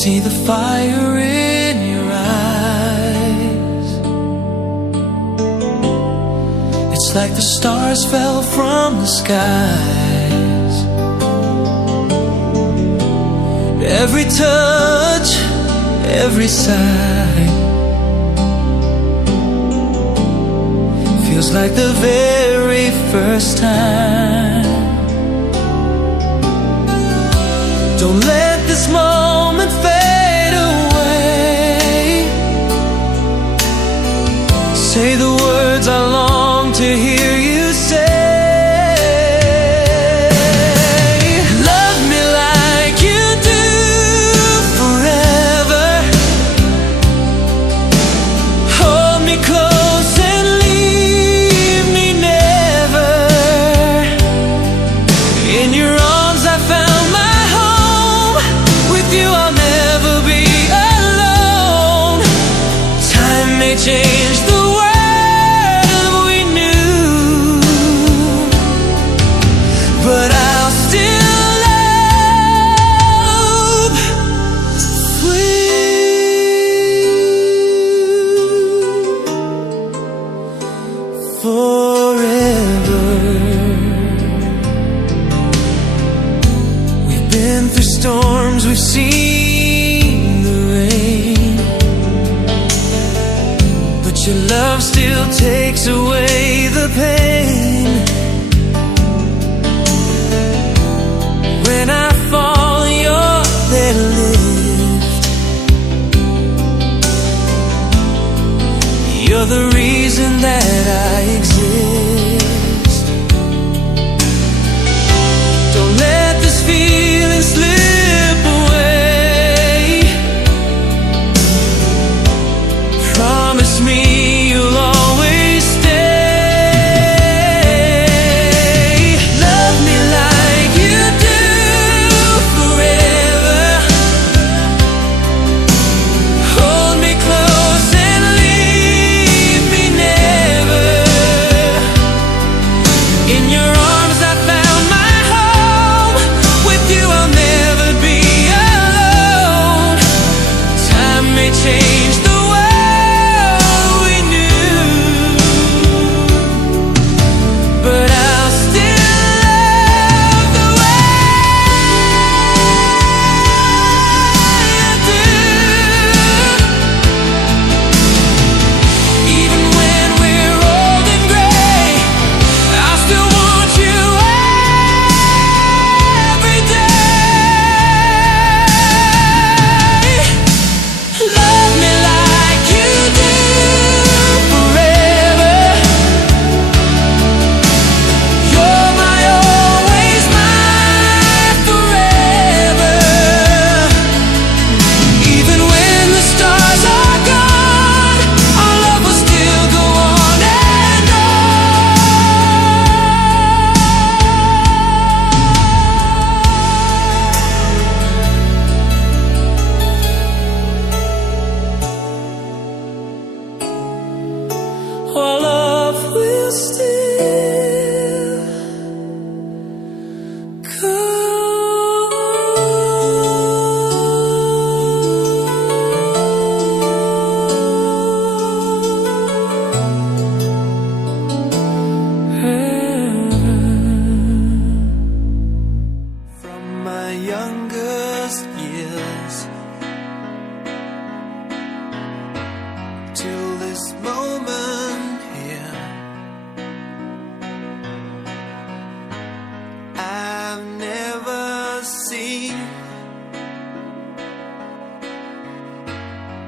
See the fire in your eyes. It's like the stars fell from the skies. Every touch, every sigh feels like the very first time. Don't let this moment fade away. Say the words I long to hear you say. Love me like you do forever. Hold me close and leave me never. In your arms I found my home. With you I'll never be alone. Time may change the world we knew, but I'll still love you forever. We've been through storms, we've seen the rain, but your love still takes away the pain. When I fall, you're there to lift. You're the reason that I exist. Don't let this feeling slip away. Promise me you'll always stay. Love me like you do forever. Hold me close and leave me never. In your arms I found my home. With you I'll never be alone. Time may change the world we knew, but I'll still love the way I do. Even when we're old and gray, I still want you every day. Love me like you do forever. You're my always, my forever. Even when the stars are gone, our love will still go on and on. Our love will still go on. From my youngest years till this moment here, I've never seen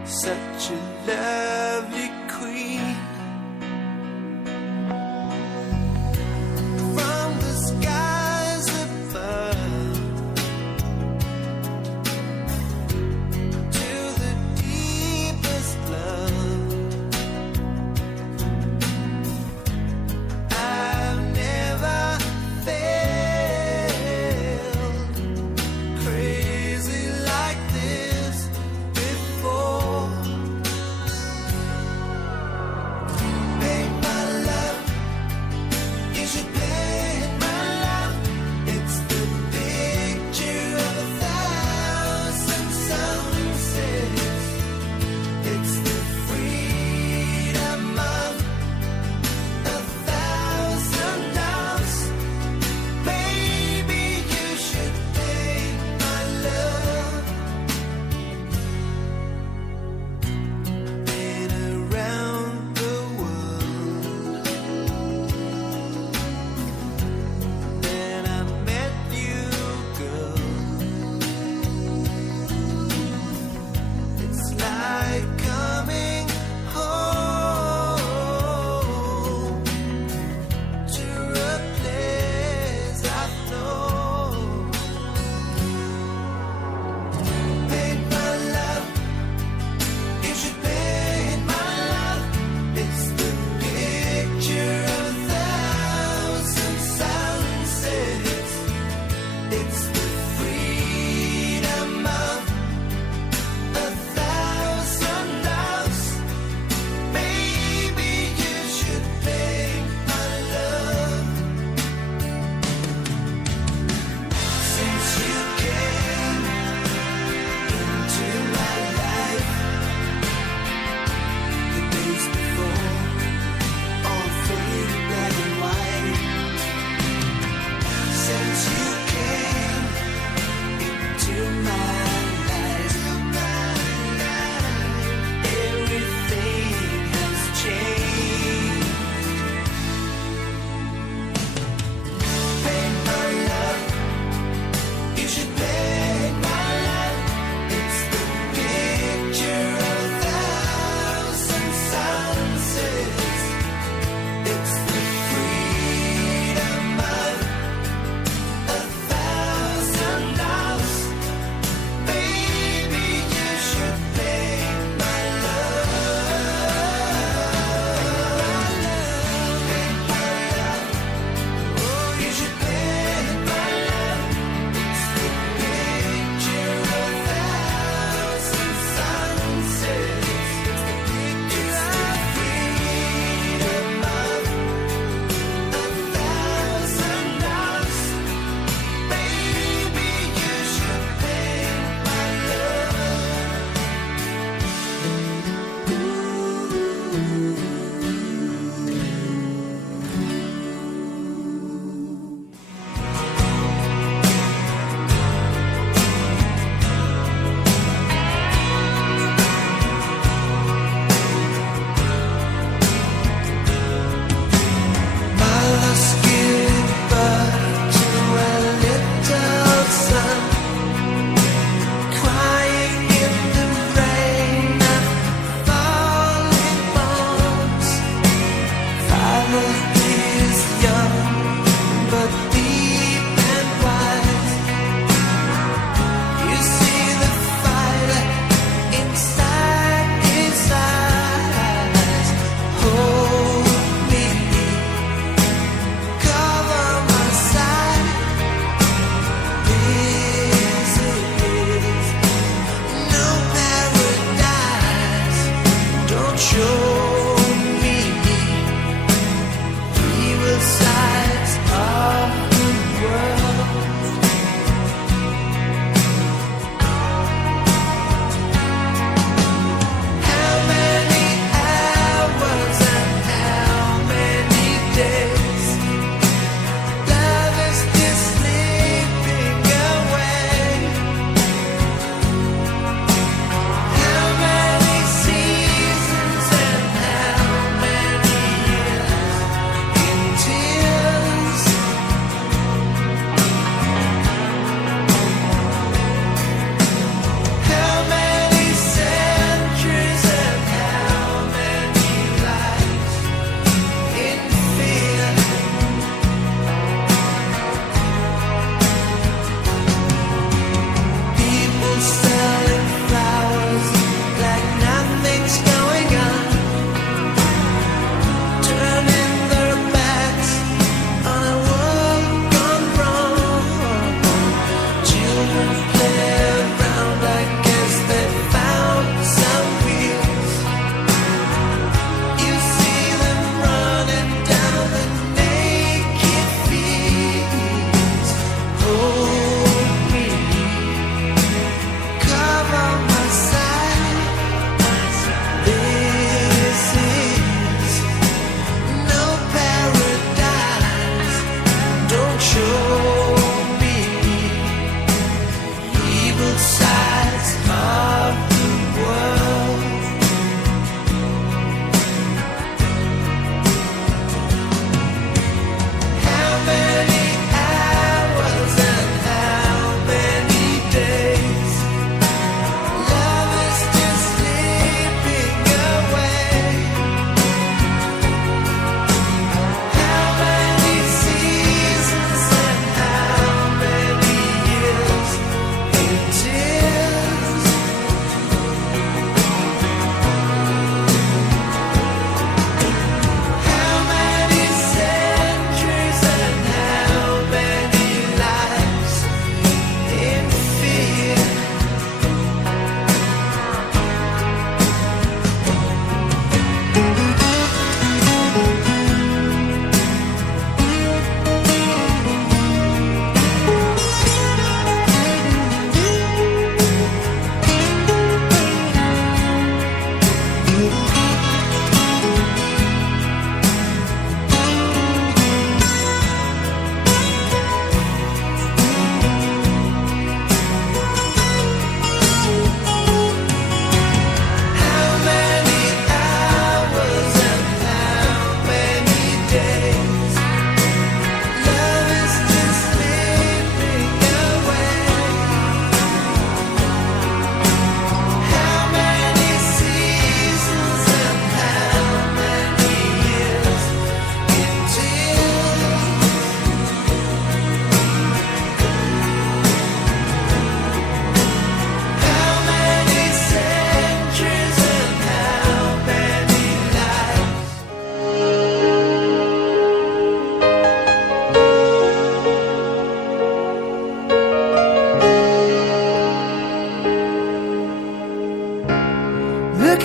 such a lovely queen. From the skies above to the deepest love, I've never felt crazy like this before.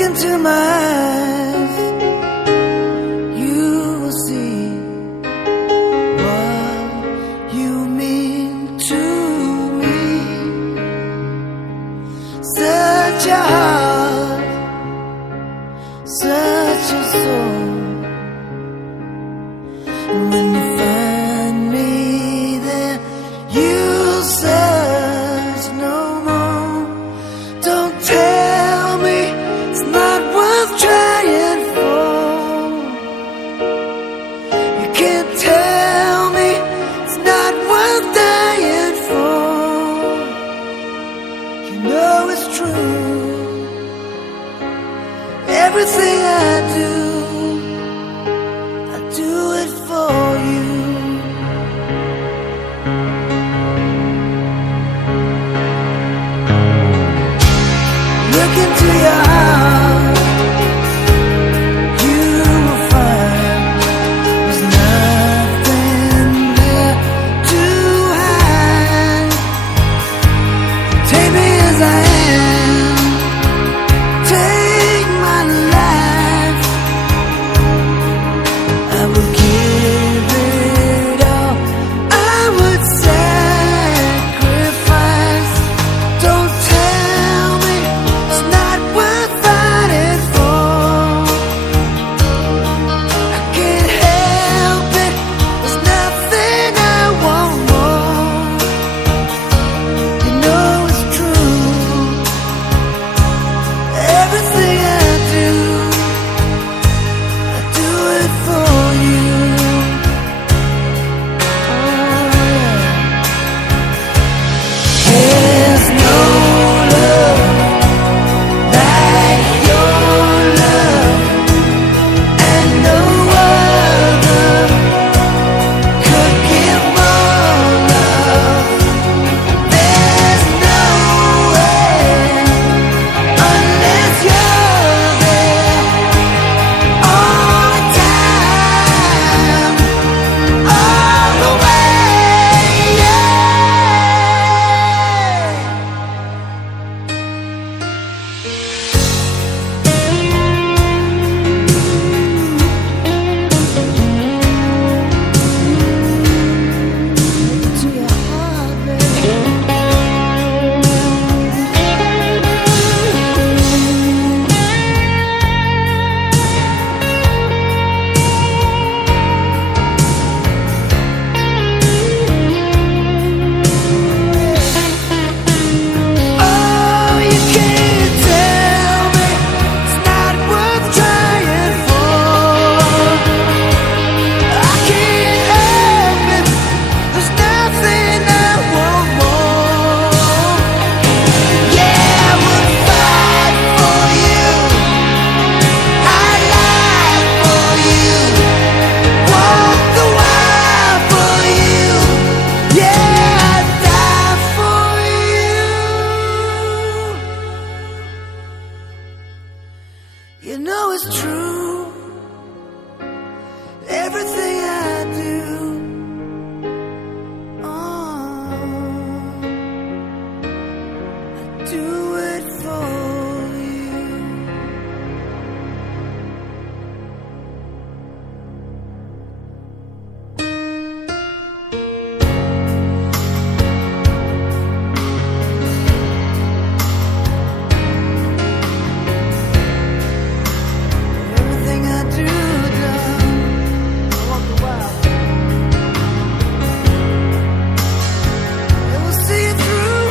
into my eyes, you will see what you mean to me. Such a heart, such a soul. And when you find me there, you'll search no more. Don't tell me it's not worth trying for. You can't tell me it's not worth dying for. You know it's true. Everything I do it for you. Look into your heart, you will find there's nothing there to hide. Take me as I am, take my life. I will give it all, I would sacrifice. Don't tell me it's not worth fighting for. I can't help it, there's nothing I want more. You know it's true. Everything I do it for you. There's no love like your love, and no other could give more love. There's no way unless you're there all the time, all the way, yeah. To your heart, baby. Oh, you can't tell me it's not worth trying for. I can't help it, there's nothing I want more. Yeah, I would fight for you, I'd lie for you, walk the wire for you. Yeah, I'd die for you. You know it's true. Everything I do, I do it for you. Everything I do, I walk the wild. It will see you through.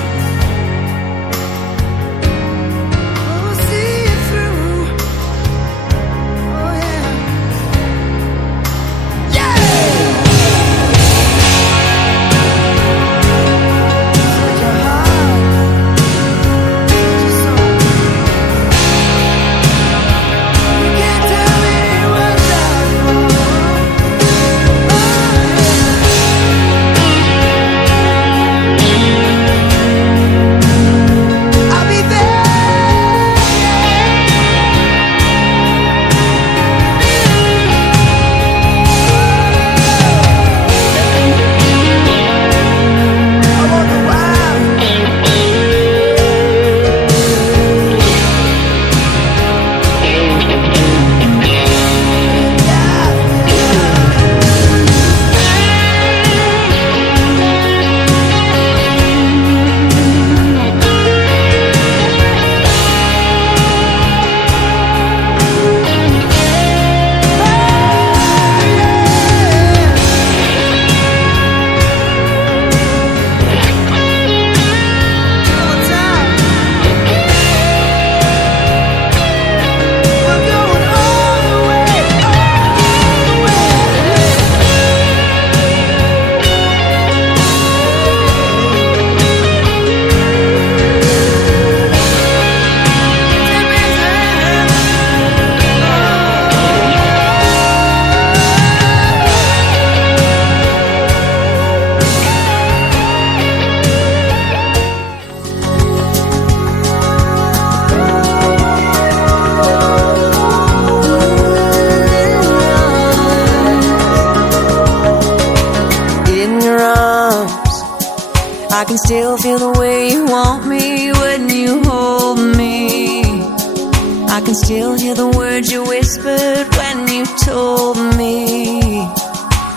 can still hear the words you whispered when you told me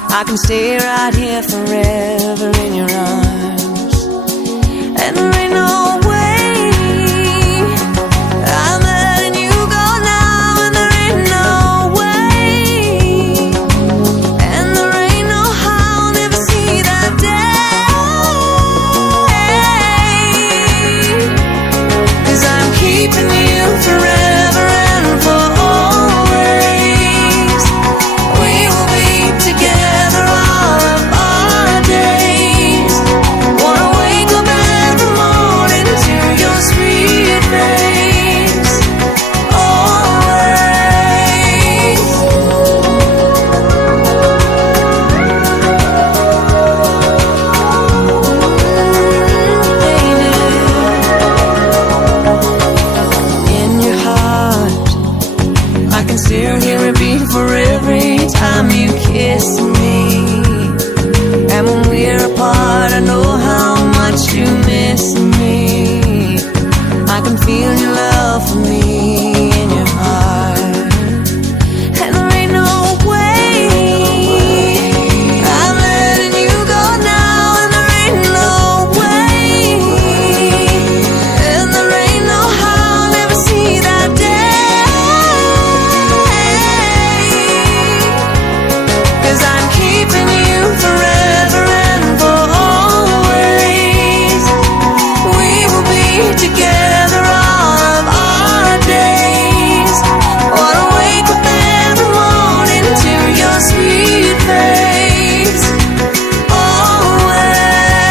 I can stay right here forever in your arms. And there ain't no way I'm letting you go now, and there ain't no way, and there ain't no how I'll never see that day. 'Cause I'm keeping you forever and for always. We will be together all of our days. Wanna wake up every morning to your sweet face. Always. In your heart, I can still hear it beat for every time you kiss me. And when we're apart, I know how much you miss me. I can feel your love for me in your heart. And there ain't no way I'm letting you go now, and there ain't no way, and there ain't no how I'll never see that day. 'Cause I'm keeping you forever and for always. We will be together all of our days. Wanna wake up every morning to your sweet face. Always.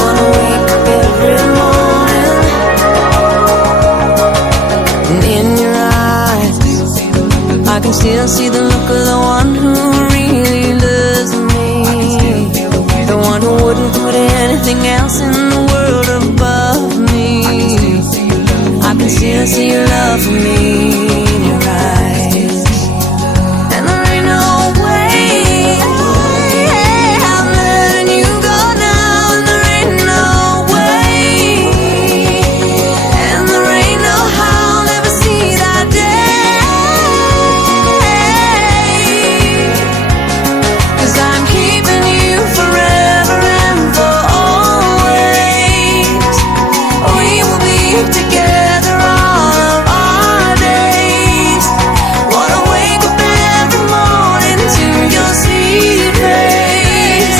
Wanna wake up every morning, and in your eyes I can still see the look of the one who really loves me, the one who wouldn't put anything else in the world above me. I can still see your love for me in your eyes. And there ain't no way I'm letting you go now, and there ain't no way, and there ain't no how I'll never see that day. 'Cause I'm keeping you forever and for always. We will be together all of our days. Wanna wake up every morning to your sweet face.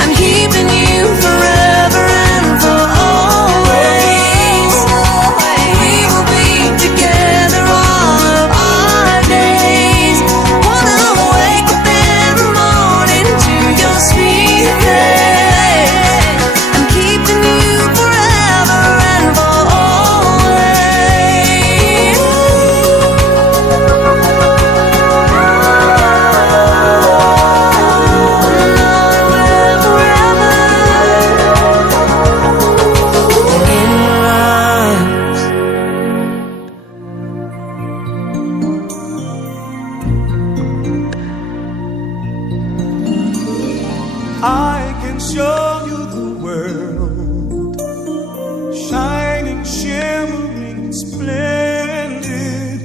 I'm keeping you forever and for always. We will be together all of our days. Wanna wake up every morning to your sweet face. I'm keeping you forever and for always. Forever. In your arms. I can show you the world, shining, shimmering, splendid.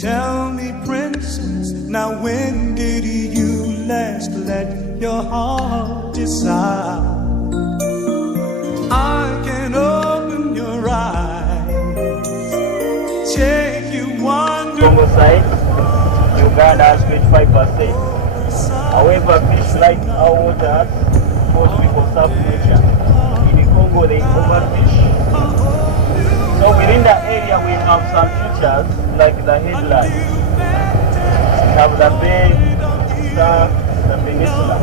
Tell me, princess, now when did you last let your heart decide? I can open your eyes, take you wandering. Congo side, Uganda has 25%. However, fish like our waters, most people serve nature. In the Congo, they overfish. So within that area, we have some features like the headland. We have the bay, the peninsula.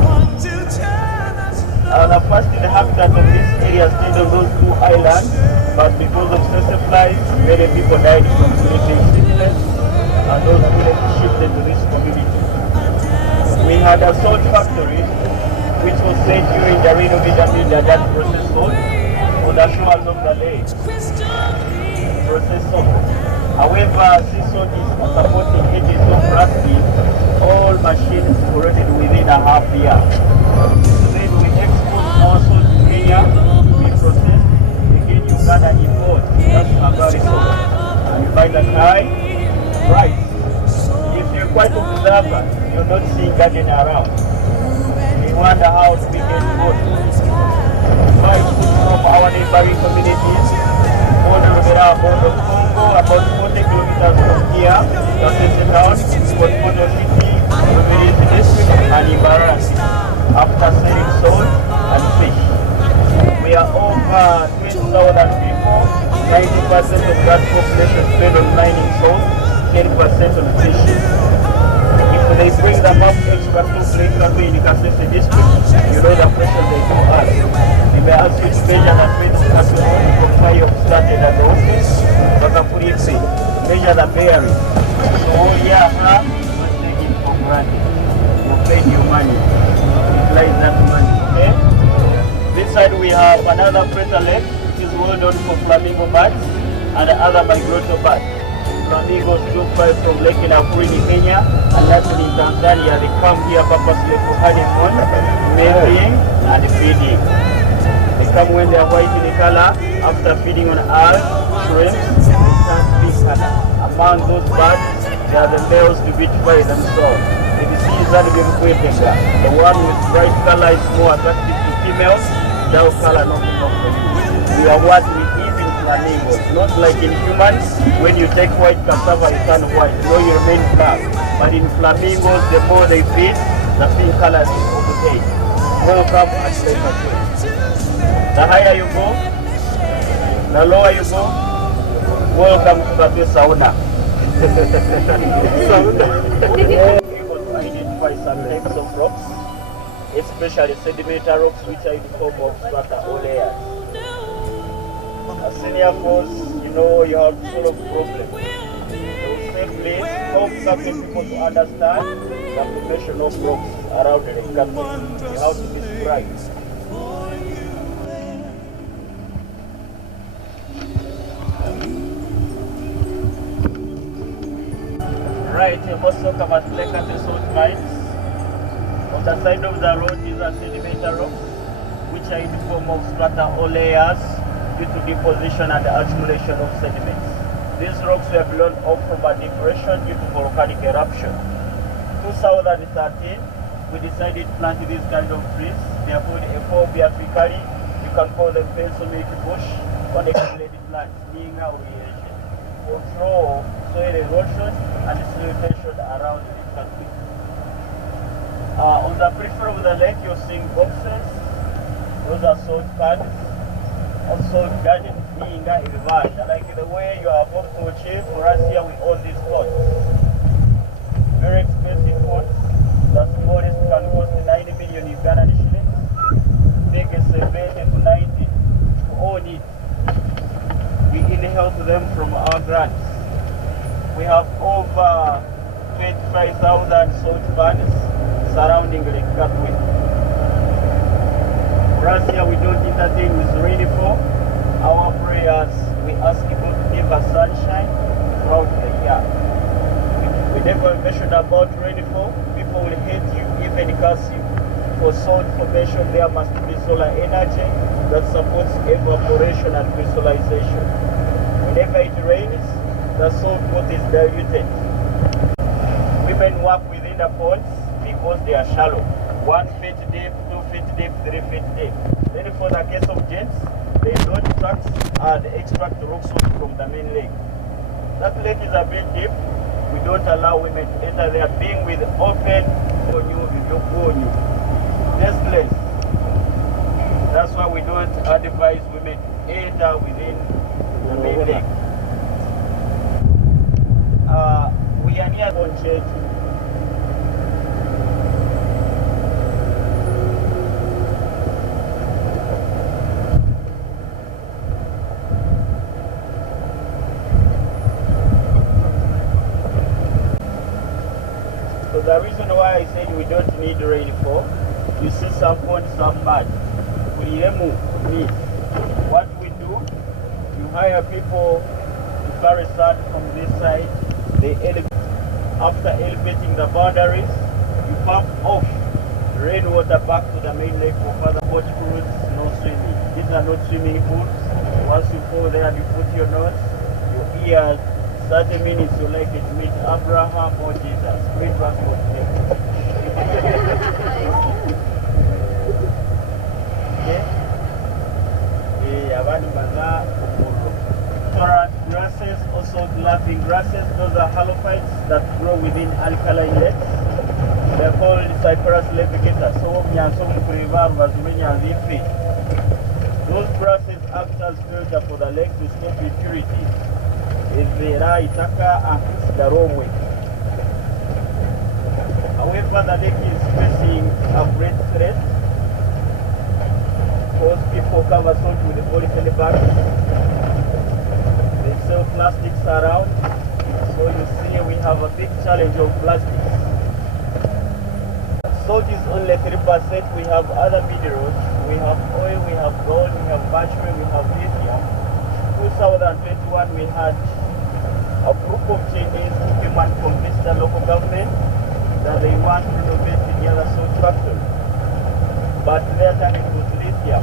The first inhabitant of this area stayed on those two islands, but because of social flies, many people died from sleeping sickness, and those village shifted to this community. We had a salt factory, which was said during the reign of Idi Amin that processed salt on the shores of the lake. Processed salt. However, since salt is supporting it is so rusty, all machines corroded within a half year. So then we export our salt to Kenya to be processed. Again, Uganda imports just agave soda. And you buy that high price. If you're quite observant, you're not seeing garden around. You wonder how we get food. Buy food from our neighboring communities. Border of Congo, about 40 kilometers from here, Kasese town, Kototo city, Rubirizi district, and Ibarra city. After selling salt and fish, we are over 20,000 people. 90% of that population spend on mining salt, 10% on fishing. If they bring them up extra 2 kilometers in the Kasese district, you know the question they do ask. They may ask you to measure that weight of cattle from where you have started at the office, but the police measure the bearing. So all year half, you're taking for granted. You paid your money. Utilize that money, okay? This side we have another crater lake, which is well known for flamingo bats and other migratory bats. Flamingos do fly from Lake Nakuru in Kenya and naturally in Tanzania. They come here purposely for honeymoon, mating and feeding. They come when they are white in color. After feeding on algae, shrimp, turn pink color. Among those birds, they are the males to beautify themselves. If you see the one with bright color is more attractive to females. Dark color not enough for you. We are what we eat in flamingos, not like in humans. When you take white cassava, you turn white. No, you remain black. But in flamingos, the more they feed, the pink color is overtake. Welcome and take a taste. The higher you go, the lower you go, welcome to the sauna. Able to identify some types of rocks, especially sedimentary rocks which are in the form of strata or layers. As senior force, you know you have to solve problems. So safely help certain people to understand the formation of rocks around the country. You have to describe. Right, you also come at Lake Salt Mines. On the side of the road is a sedimentary rocks, which are in the form of strata or layers due to deposition and accumulation of sediments. These rocks were blown off from a depression due to volcanic eruption. 2013, we decided to plant these kind of trees. They are called Ephobia africani. You can call them pencil leaf bush or accumulated plants, being our control soil erosion and siltation around the country. On the periphery of the lake, you're seeing boxes. Those are salt pads. Also gardens, being a reverse. Like the way you are about to achieve, for us here we own these pots. Very expensive pots. The smallest can cost 90 million Ugandan shillings. Biggest 70 to 90 to own it. We inherit them from our grants. We have over 25,000 salt pans surrounding Lake Gatwick. For us here, we don't entertain with rainfall. Our prayers, we ask people to give us sunshine throughout the year. We never mentioned about rainfall. People will hate you, even curse you. For salt formation, there must be solar energy that supports evaporation and crystallization. Whenever it rains, the salt water is diluted. Women work within the ponds because they are shallow. 1 feet deep, 2 feet deep, 3 feet deep. Then for the case of gents, they load trucks and extract rock salt from the main lake. That lake is a bit deep. We don't allow women to enter there, being with open this place. That's why we don't advise women to enter within the main lake. We are near on church. So the reason why I said we don't need rainfall, you see some ponds, some mud. We remove this. What we do, you hire people to carry sand from this side. They elevate. After elevating the boundaries, you pump off rainwater back to the main lake for further boat cruise, no swimming. These are not swimming pools. Once you fall there and you put your nose, you hear 30 minutes you're likely to meet Abraham or Jesus. Free transport there. Tolerant grasses, also laughing grasses, those are halophytes that grow within alkaline lakes. They're called Cyperus levigator. Those grasses act as filter for the lakes to stop impurities. However, the lake is facing a great threat. Most people cover salt with the polyethylene bags. They sell plastics around. So you see we have a big challenge of plastics. Salt is only 3%. We have other minerals. We have oil, we have gold, we have mercury, we have lithium. 2021 we had a group of Chinese women convinced the local government that they want to renovate the other salt factory. But their target was lithium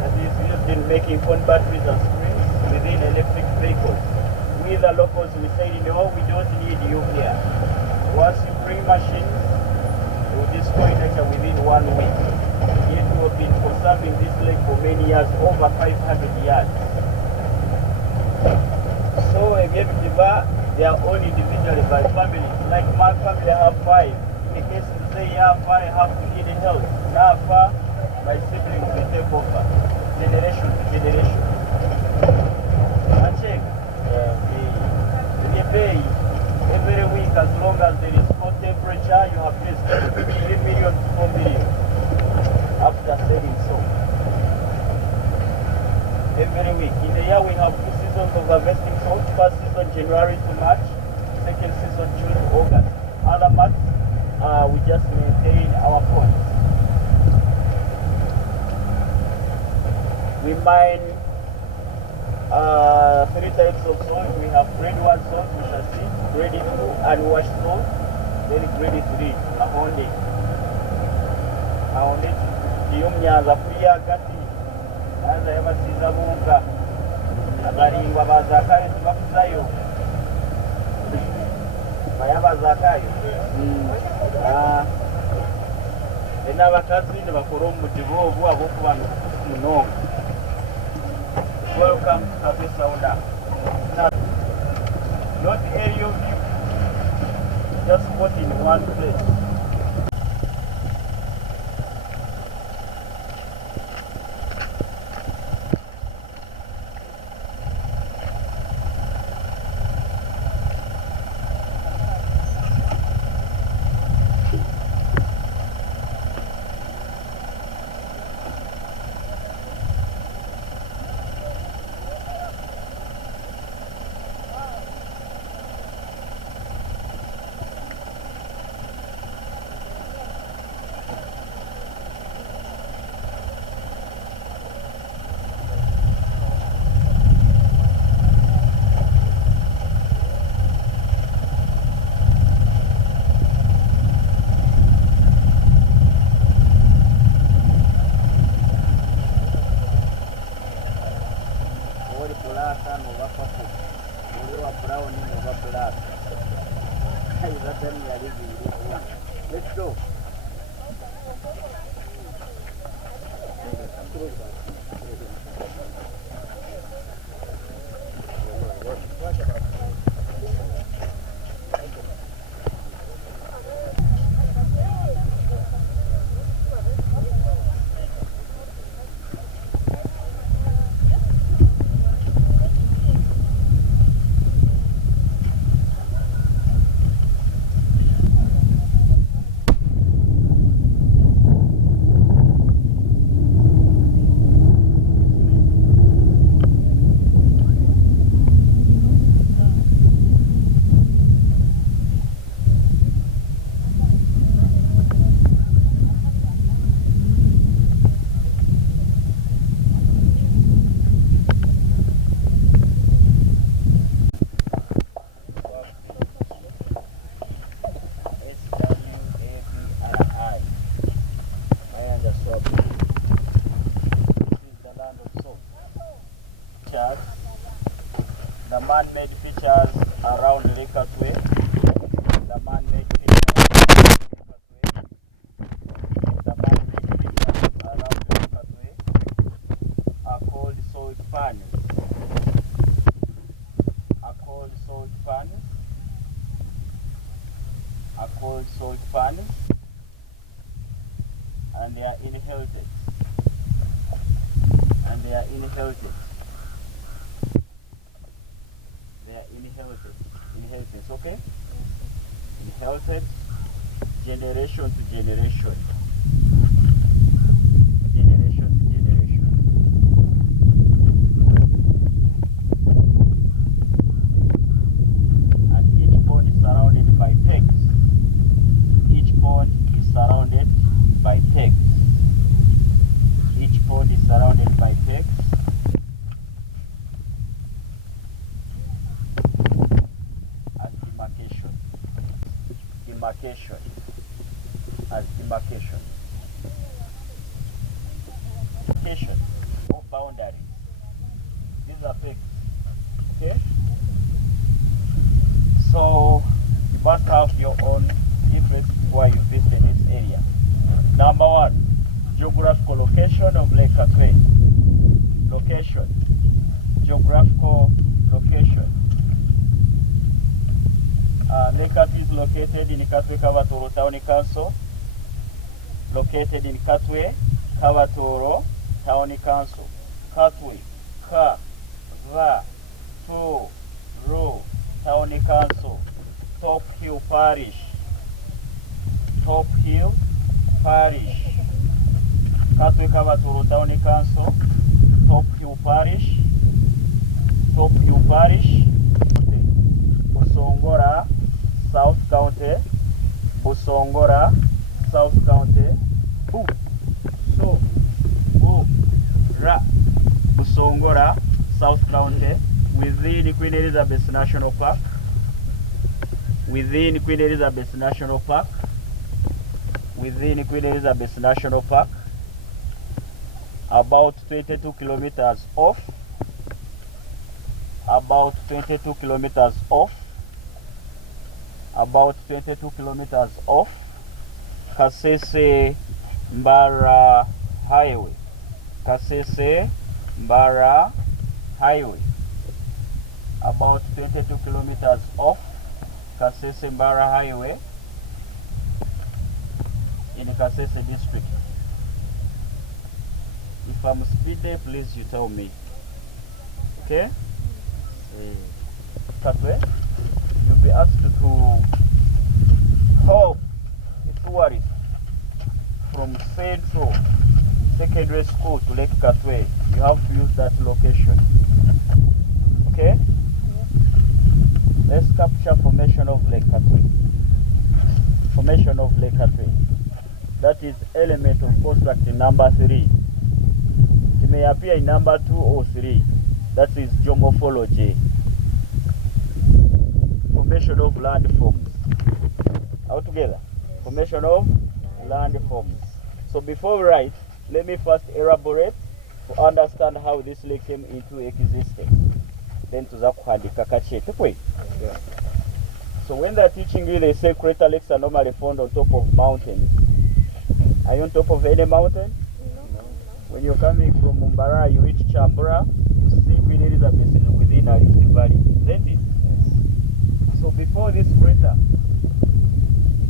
that is used in making phone batteries and screens within electric vehicles. We the locals, we said, no, we don't need you here. Once you bring machines, it will destroy nature within 1 week. Yet we have been conserving this lake for many years, over 500 years. So again, they are all individually by family. Like my family, I have 5. In case you say you have 5, have to need help. Now, my siblings will take over. Generation to generation. And check. We pay every week as long as there is hot temperature. You have this 3 million to 4 million after selling salt. Every week. In the year we have 2 seasons of harvesting salt. First season January to March. Second season June to August. Other months we just maintain our ponds. We mine 3 types of salt. We have grade 1 salt, we shall see, grade 2 unwashed salt, then grade 3 ahonde. Ahonde tiyomnyaza kuya kati aza yabasiza bunga abalingwa bazakayo tibakuzayo bayabazakayo ena abakazi nebakola omutibo obwo ab'okubano munonga. Welcome to Kasese Sauna. Not aerial view, just put in one place. Let's go. features, the man-made features around Lake Katwe, the man-made features around Lake Katwe are called salt pans. Are called salt pans. Are called salt pans, and they are inherited. And they are inherited. They are inherited. Inheritance, okay? Inherited generation to generation. Generation to generation. And each pond is surrounded by pegs. Each pond is surrounded by pegs. Each pond is surrounded by pegs. As demarcation. Demarcation. As demarcation. Demarcation of boundary. These are pegs. Okay? So you must have your own interest before you visit this area. Number one, geographical location of Lake Katwe. Location. Geographical location. Lake Katwe is located in Katwe Kavatoro Town Council. Located in Katwe Kavatoro Town Council. Katwe Ka Va To Ro Town Council. Top Hill Parish. Top Hill Parish. Katwe Kavatoro Town Council, Top Hill Parish, Top Hill Parish, Busongora, South County, Busongora, South County, Busongora, South County, within Queen Elizabeth National Park, within Queen Elizabeth National Park, within Queen Elizabeth National Park, about 22 kilometers off, about 22 kilometers off, about 22 kilometers off, Kasese Mbara Highway, Kasese Mbara Highway, about 22 kilometers off, Kasese Mbara Highway, in Kasese district. If I'm speedy, please you tell me. Okay? Katwe, you'll be asked to help a tourist from Central Secondary School to Lake Katwe. You have to use that location. Okay? Let's capture formation of Lake Katwe. Formation of Lake Katwe. That is element of construct number 3. It may appear in number 2 or 3. That is geomorphology. Formation of landforms. All together. Formation of landforms. So before we write, let me first elaborate to understand how this lake came into existence. Then to zakuhandika kache. So when they're teaching you, they say crater lakes are normally found on top of mountains. Are you on top of any mountain? No. When you're coming from Mumbara, you reach Chambura, you see Queen Elizabeth is within a Rift Valley. Isn't it? Yes. So before this crater,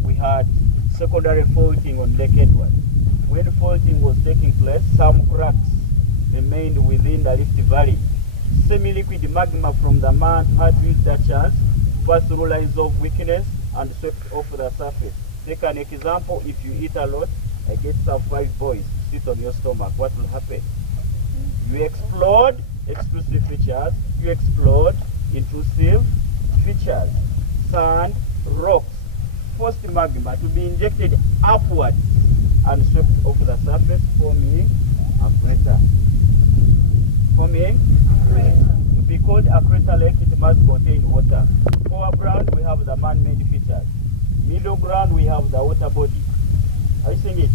we had secondary faulting on Lake Edward. When faulting was taking place, some cracks remained within the Rift Valley. Semi-liquid magma from the mount had used that chance, passed through lines of weakness and swept off the surface. Take an example, if you eat a lot, I get some 5 boys sit on your stomach, what will happen? You explode exclusive features, you explode intrusive features. Sand, rocks, forced magma to be injected upwards and swept off the surface, forming a crater. Forming to be called a crater lake, it must contain water. Foreground, we have the man-made features. Middle ground, we have the water body. Are you seeing it?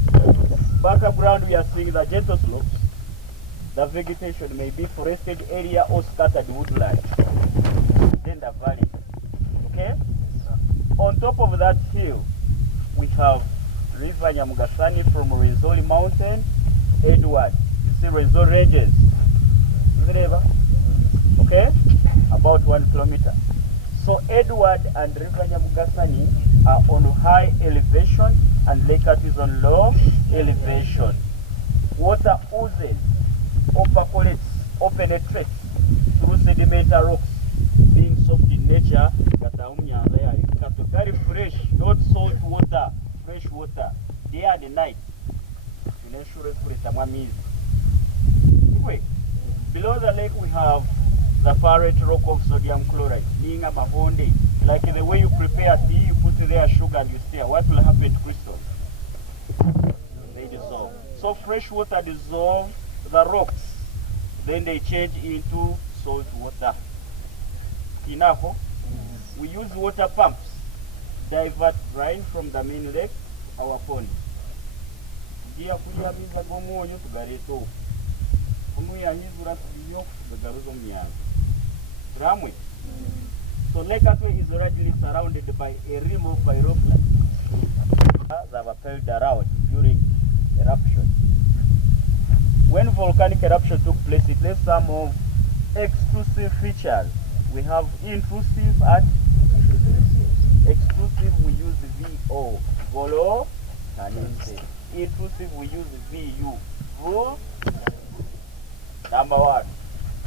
Background, we are seeing the gentle slopes. The vegetation may be forested area or scattered woodland. Then the valley. Okay? On top of that hill, we have River Nyamugasani from Rwenzori Mountain, Edward. You see Rwenzori ranges. Okay? About 1 kilometer. So Edward and River Nyamugasani are on high elevation and Lake Katwe is on low elevation. Water oozes or percolates or penetrates through sedimentary rocks, being soft in nature. Very fresh, not salt water, fresh water. Day and night. Below the lake we have the ferrite rock of sodium chloride, being a mahonde. Like the way you prepare tea, you put there sugar and you stir. What will happen to crystals? They dissolve. So fresh water dissolves the rocks. Then they change into salt water. Enough? We use water pumps, divert brine from the main lake, our pond. So Lake Katwe is already surrounded by a rim of pyroclast that have propelled around during eruption. When volcanic eruption took place, it left some of exclusive features. We have intrusive and exclusive. We use the VO, volo, and intrusive. We use the VU, vu. Number one,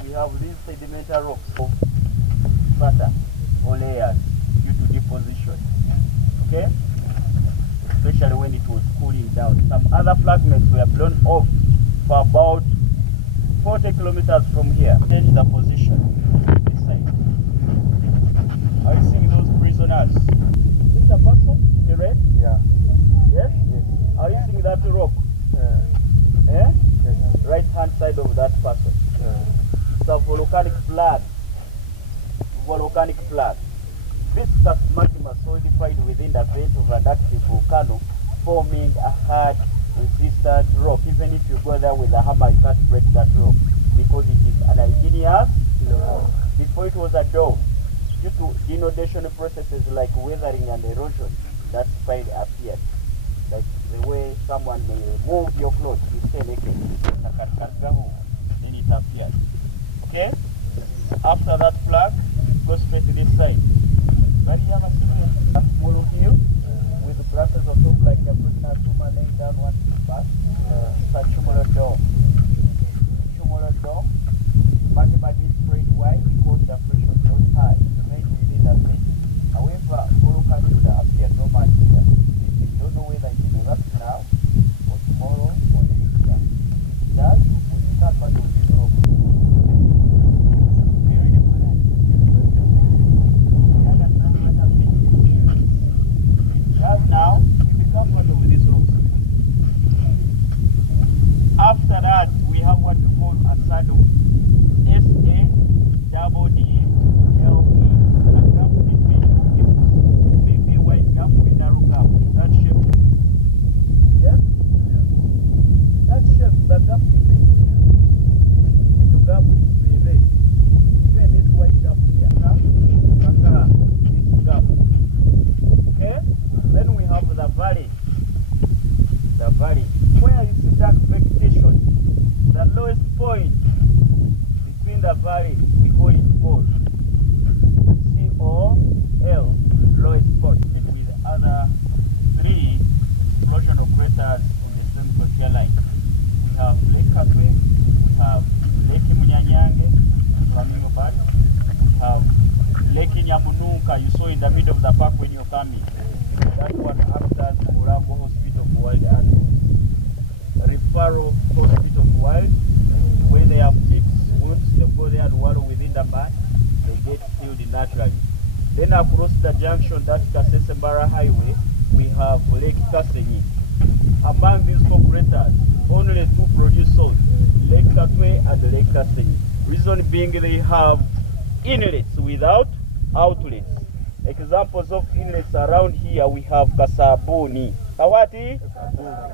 we have these sedimentary rocks of strata or layers due to deposition. Okay, especially when it was cooling down. Some other fragments were blown off for about 40 kilometers from here. Change the position. This side. Are you seeing those prisoners? Is this a person? The red? Yeah. Yes? Yes. Are you seeing that rock? Eh? Yes. Right hand side of that person. It's a volcanic flag. Volcanic flag. Viscous magma solidified within the vent of an active volcano, forming a hard resistant rock. Even if you go there with a hammer, you can't break that rock because it is an igneous rock. Before it was a dome, due to denudation processes like weathering and erosion, that spine appeared. Like the way someone may remove your clothes, you stay naked, then it appeared. Okay? After that flag, go straight to this side. Then you have a small hill with the grasses on top like a pregnant woman laying down one back. It's a cumular dome. Cumular dome. Magma is spread wide because the pressure is not high. It remains within the vent. However, volcanoes appear normal here. You don't know whether it will erupt now or tomorrow or next year. It does, we start part of this rock. Now we become part of these rocks. After that, we have what we call a saddle. S-A-double-D-L-E. The gap between two hills. It may be a wide gap or a narrow gap. That shape. Yes? That shape, the gap between two hills. The gap is breathing. Even this white gap here. This gap. Okay? Then we have the valley. The valley. Where you see dark vegetation, the lowest point between the valley, we call it col. C-O-L. Lowest point. With the other three explosional craters on the same frontier line. We have Lake Katwe, we have Lake Munyanyange, Flamingo Park, we have Lake Nyamununka, you saw in the middle of the park when you're coming. That one acts as Murago Hospital for Wild Animals. Referral Hospital for Wild, where they have ticks, wounds, they go there and wallow within the mud, they get healed naturally. Then across the junction, that Kasese Highway, we have Lake Kasese. Among these four craters, only two produce salt, Lake Katwe and Lake Kasese. Reason being they have inlets without outlets. Examples of inlets around here, we have Kasabuni. Kawati?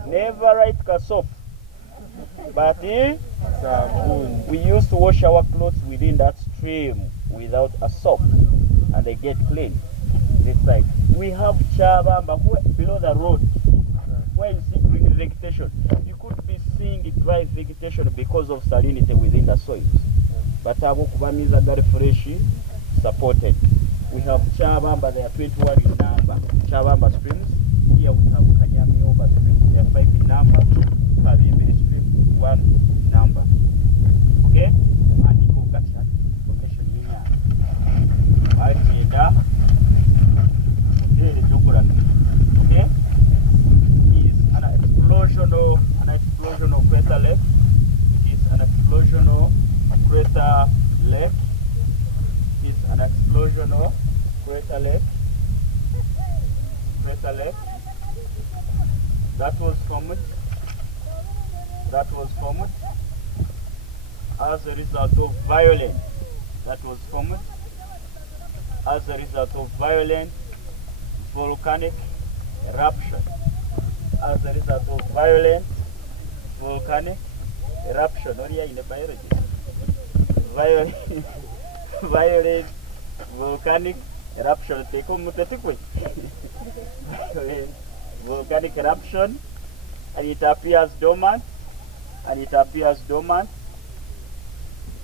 Never write Kasof. But we used to wash our clothes within that stream without a soap, and they get clean. This side. We have Chabamba below the road, where you see green vegetation. You could be seeing the dry vegetation because of salinity within the soils. But abo kubamiza gari fresh supported. We have Chabamba, they are 21 in number. Chabamba streams. Here we have Kanyamioba streams, they are 5 in number. Kabimbi stream, 1 number. Okay? And the Kokachat, location here. I made that. Okay? Is an explosion of crater lake. It is an explosion of crater lake. It is an explosion of crater lake. Crater lake. That was formed. That was formed as a result of violent. That was formed as a result of violent volcanic eruption. As a result of violent volcanic eruption. Or in the biology. Violent volcanic eruption. Violent volcanic eruption, and it appears dormant. And it appears dormant.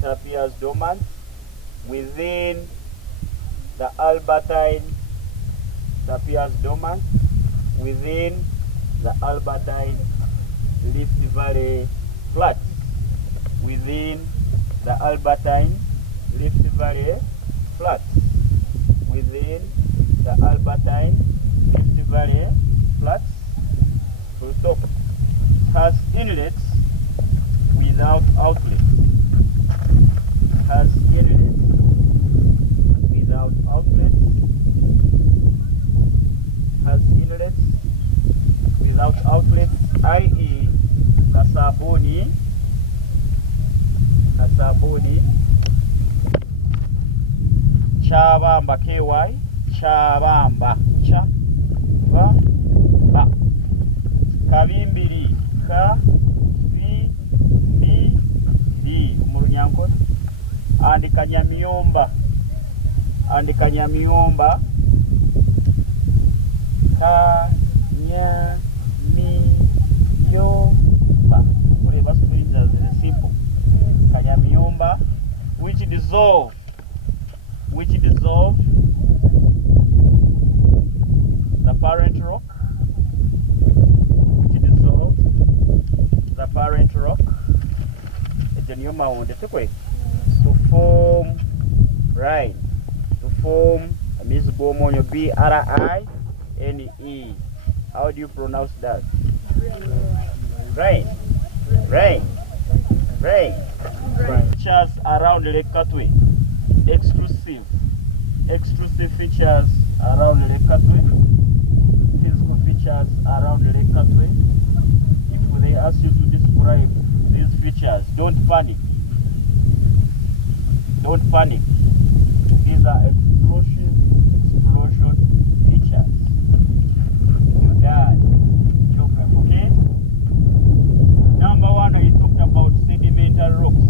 It appears dormant within the Albertine. It appears dormant within the Albertine Rift Valley flats. Within the Albertine Rift Valley flats. Within the Albertine Rift Valley flats. Full stop. Has inlets without outlets. Has inlets without outlets. Has inlets without outlets, i.e. Kasaboni, Chabamba, KY, Chabamba, Chabamba, Kabimbiri, Kabimbiri, Murunyankot, and Kanyamiomba, Kanyamiomba, simple. Kanyamiomba, which dissolve the parent rock, to form Miss Bomonyo, BRINE. How do you pronounce that? Rain. Features around Lake Katwe. Exclusive features around Lake Katwe. Physical features around Lake Katwe. If they ask you to describe these features, don't panic. These are explosion features. That geography, okay? Number one, I talked about sedimentary rocks.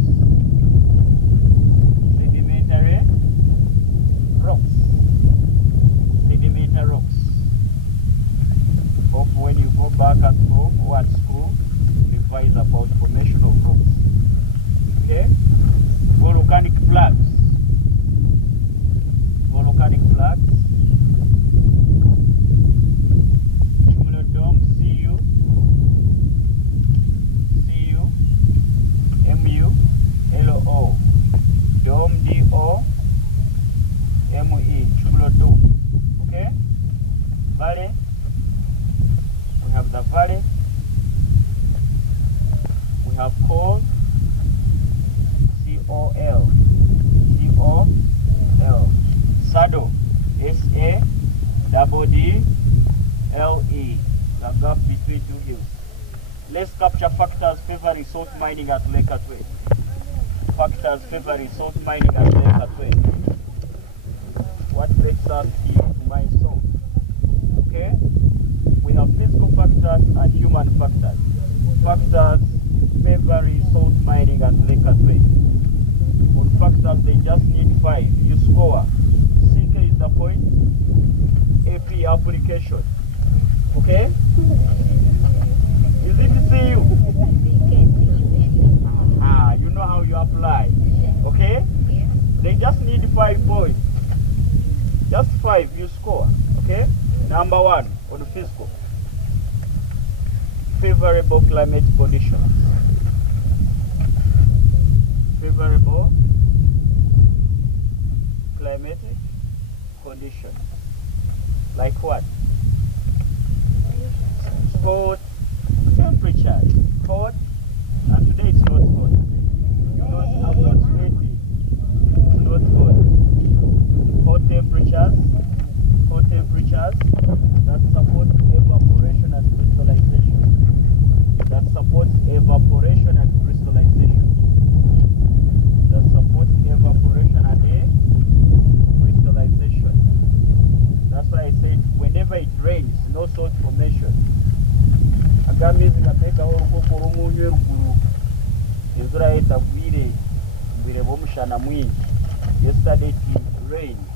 Sedimentary rocks. Hope when you go back at home or at school, revise about formation of rocks. Okay? Volcanic flags. Cumulodome, CU, MULO, dome, DOME, cumulodome. Okay? Valley. We have the valley. We have coal. COL. Saddle. SADDLE. The gap between two hills. Let's capture factors favoring salt mining at Lake Katwe. What makes us to mine salt? Okay? We have physical factors and human factors. Factors favoring salt mining and liquor trade. On factors, they just need 5. You score. CK is the point. AP application. Okay? Is it CU? You know how you apply. Okay? They just need 5 points. Just 5, you score. Okay? Number 1 on the fiscal. Favorable climate conditions. Favorable climatic conditions. Like what? Hot temperatures. Hot, and today it's not hot. I'm not sweating. It's not hot. Hot temperatures that support evaporation and crystallization. That supports evaporation and crystallization. That supports evaporation and crystallization. That's why I said whenever it rains, no salt formation. Agamizi gateka uruko rumunyu ruguru. Imvura itagwire ngwire bomushana mwingi. Yesterday it rained.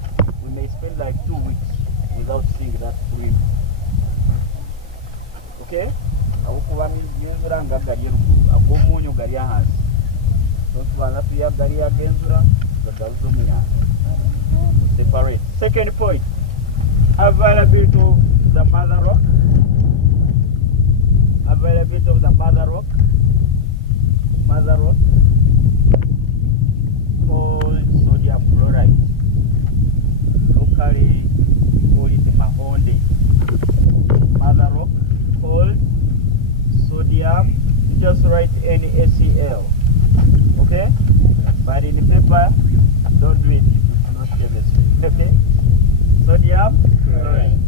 We may spend like 2 weeks without seeing that rain. Okay? Abukuba imvura ngagariye ruguru. Agomunyu gari hasi. So tubanza tuya gari agenzura gagaruzo munyanja. Separate. Second point. Availability of the mother rock. Availability of the mother rock. Mother rock called sodium chloride. Locally call it mahonde. Mother rock called sodium. You just write NaCl. Okay? But in the paper, don't do it. It's not chemistry. Okay? Sodium chloride.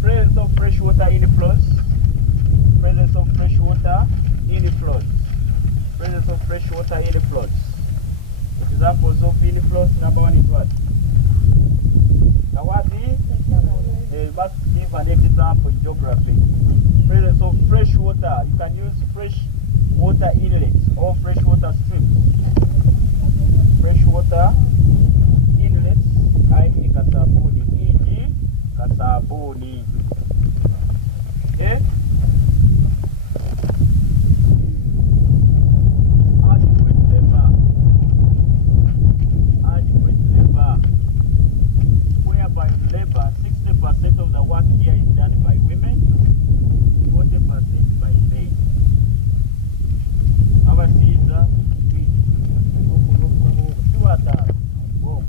Presence of fresh water in the flows. Presence of fresh water in the flows. Presence of fresh water in the flows. Examples of in the flows, number 1 is what? Kawati? You must give an example in geography. Presence of fresh water. You can use fresh water inlets or fresh water streams. Fresh water inlets, i.e. Kasabuni, e.g. Kasabuni. Okay? Labor, 60% of the work here is done by women, 40% by men. Abasiza, Tuata, Bong.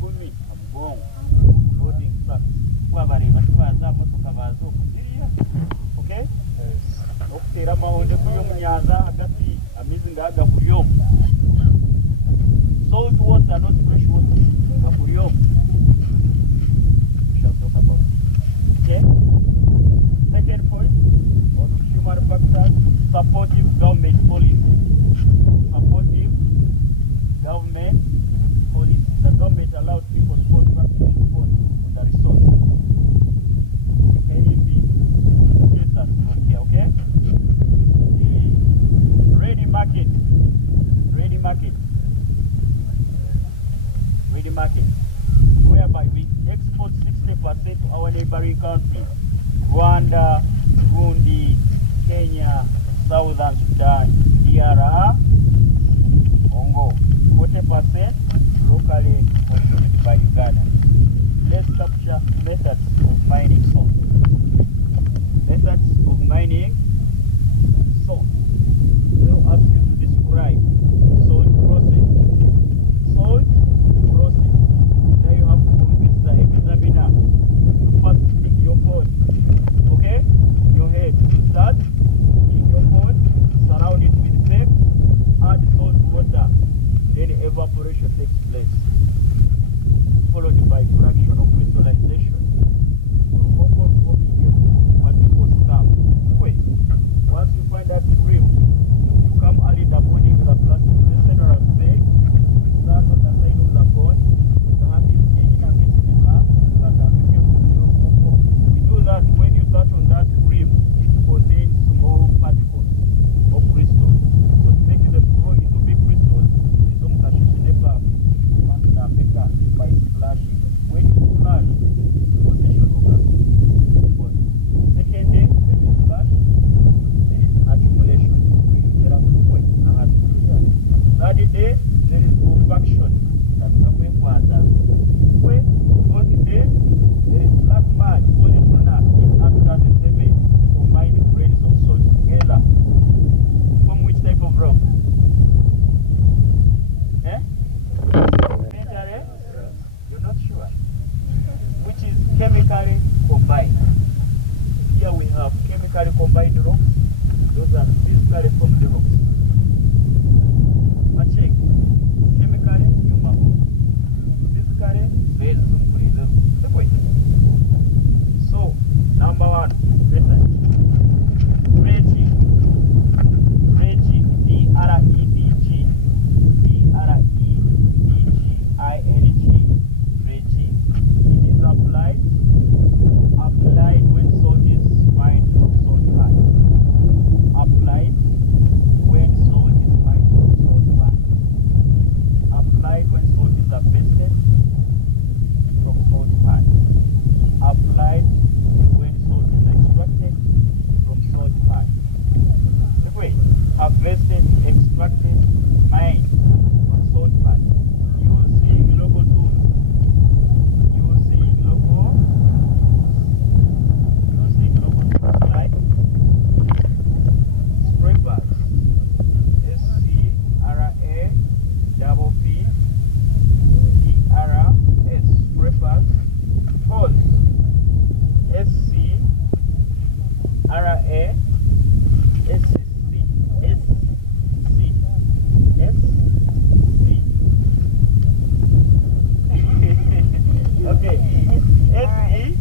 Kumi, Bong. Voting trucks. Okay? Okay, Rama on the Yaza, Agati, amazing Aga Furium. Salt water, not fresh water. We shall talk about it. Okay? Second point on human factors, supportive government policy. Supportive government policy. The government allows people to contract with on the resource. KDP. Get us from here, okay? Ready market. Ready market. Ready market, whereby we export 60% to our neighboring countries, Rwanda, Burundi, Kenya, Southern Sudan, DRR, Congo. 40% locally consumed by Uganda. Let's capture methods of mining salt. Methods of mining salt. They'll ask you to describe salt process. Salt process. Now you have to convince the examiner to first stick your phone. Okay? In your head. You start in your phone, surround it with extraction. Where on the day there is black mud falling from us, it acts as a cement, combine the grains of salt together. From which type of rock? Eh? Sedimentary? You're not sure. Which is chemically combined. Here we have chemically combined rocks. Those are physically from the rocks. But check. Chemically, human. Physically, very simple. Look wait. So, number one, method. Dredging. Dredging. D-R-E-D-G. D-R-E-D-G-I-N-G. Dredging. It is applied when salt is mined from salt pan. Applied when salt is mined from salt pan. Applied when salt is harvested from salt pan. Applied when salt is extracted from salt pan. Look wait, harvested, extracted, mined from salt pan. Using local tools. Using local like scrapers. S-C-R-A-P-P-E-R-S. Scrapers. Holes. S-C-R-A-S-C. S-C. S-C. Okay. S-E.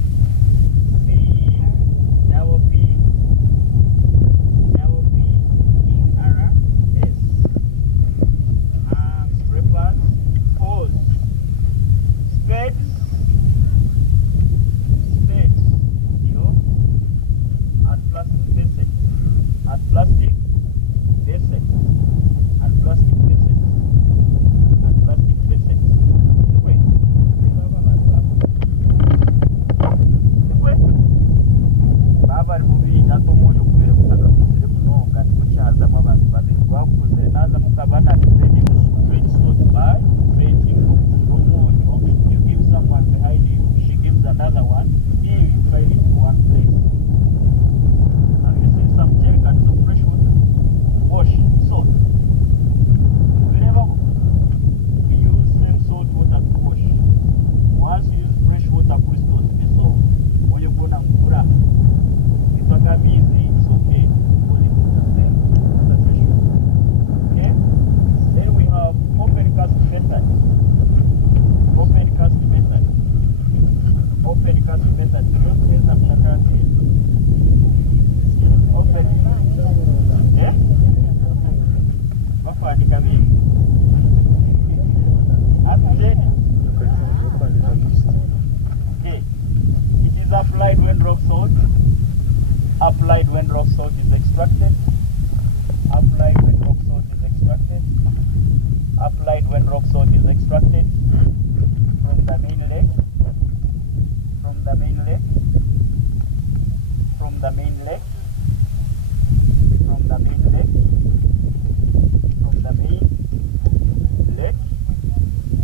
Applied when rock salt is extracted. Applied when rock salt is extracted. Applied when rock salt is extracted from the main lake. From the main lake. From the main lake. From the main lake. From the main lake.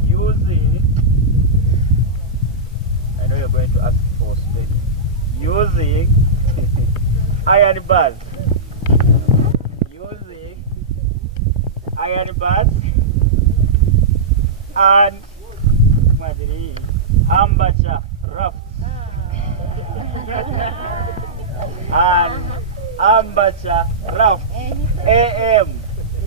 Using, I know you're going to ask for spelling. Using iron bars. Using iron bars and amateur rafts. And amateur rafts. A-M-B-A-T-C-H-E-R.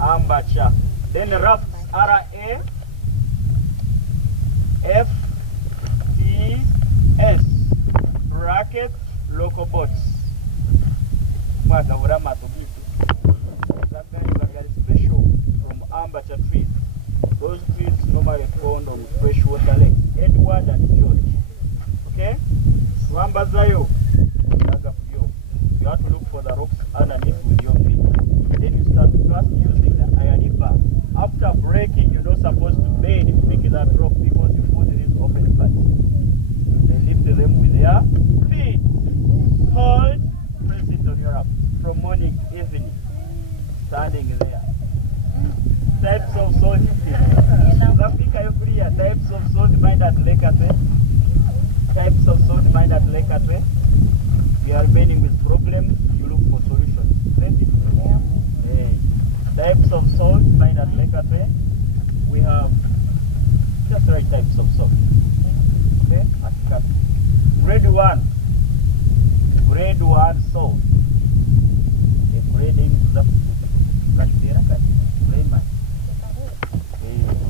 Amateur. Then rafts, R-A-F-T-S. Bracket local boats. Mwagabura matubitu. That is special from amateur trees. Those trees normally found on freshwater lakes, Edward and George. Okay? Wamba zayo. You have to look for the rocks underneath with your feet. Then you start first using the iron bar. After breaking, you're not supposed to bend if making that rock because you put these open parts. Then lift them with your feet. Hold, press it on your from morning to evening, standing there. Types of salt. Africa, you clear. Types of salt mined at Lake Atwe. Types of salt mined at Lake Atwe. We are remaining with problems. You look for solutions. Ready? Types of salt mined at Lake Atwe. We have just right types of salt. Okay? Grade 1. Grade 1 salt. The grading is up to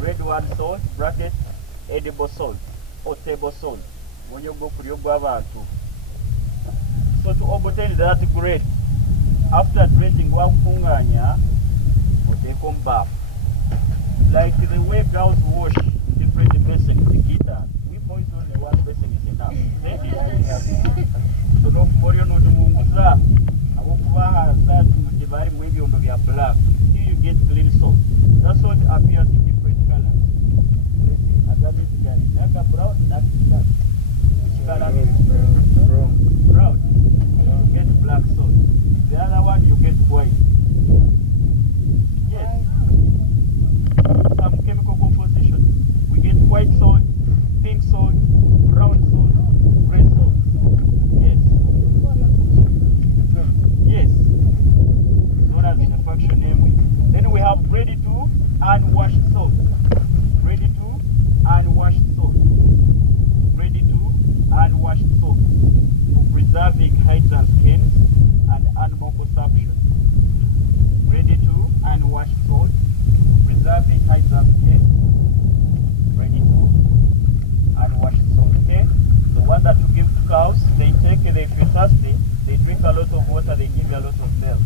grade 1 salt, bracket, edible salt, or table salt. When you go for your guava, so to obtain that grade, after dredging one kunganya, or take home bath. Like the way girls wash different basins, the guitar, we point only one basin is enough. So no more you know the munguza. I will start to divide maybe on the black. Here you get clean salt. That salt appears in different colors. Brown, which color is brown? You get black salt. The other one you get white. Yes. Some chemical composition. We get white salt, pink salt, brown salt, red salt. Yes. Yes. Known as in a function name. Then we have ready to unwashed salt. Ready to unwashed salt. Ready to unwashed salt for preserving hydrant skins and animal consumption. Ready to unwashed salt for preserving hydrant skins. Ready to unwashed salt. Okay? The one that you give to cows, they take it, if you're thirsty, they drink a lot of water, they give you a lot of milk.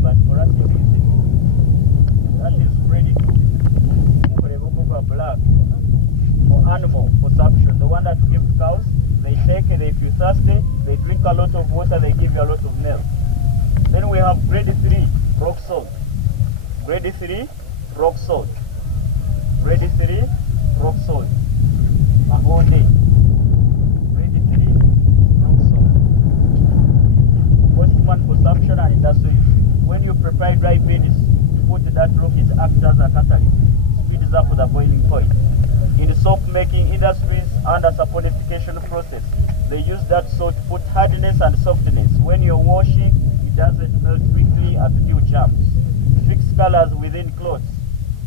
But for us, that is ready to black for animal consumption. The one that you give to cows, they take it, if you're thirsty, they drink a lot of water, they give you a lot of milk. Then we have grade 3 rock salt. Grade 3 rock salt. Grade 3 rock salt. Mahonde. Grade 3 rock salt. Both human consumption and industrial use. When you prepare dry beans, put that rock, it acts as a catalyst, speeds up the boiling point. In soap making industries under saponification process, they use that salt to put hardness and softness. When you're washing, it doesn't melt quickly as few jams. Fix colors within clothes.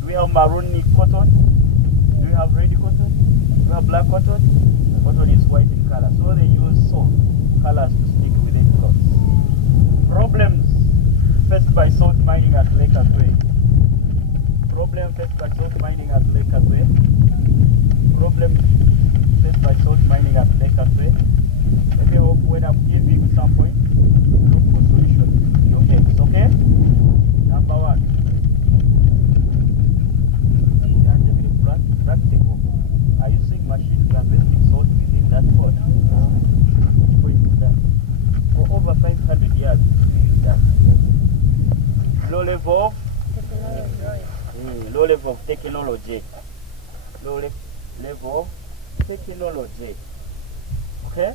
Do we have maroon cotton? Do we have red cotton? Do we have black cotton? Cotton is white in color. So they use salt colors to stick within clothes. Problems faced by salt mining at Lake Atwe. Problem faced by salt mining at Lake Atwe. Problem faced by salt mining at Lake Atwe. Let me hope when I'm giving you some point, look for solutions in your heads, okay? Number 1. Yeah, definitely practical. Are you seeing machines harvesting salt within that pot? Which point is that? For over 500 years, we use that. Low level of technology. Low level of technology. Okay?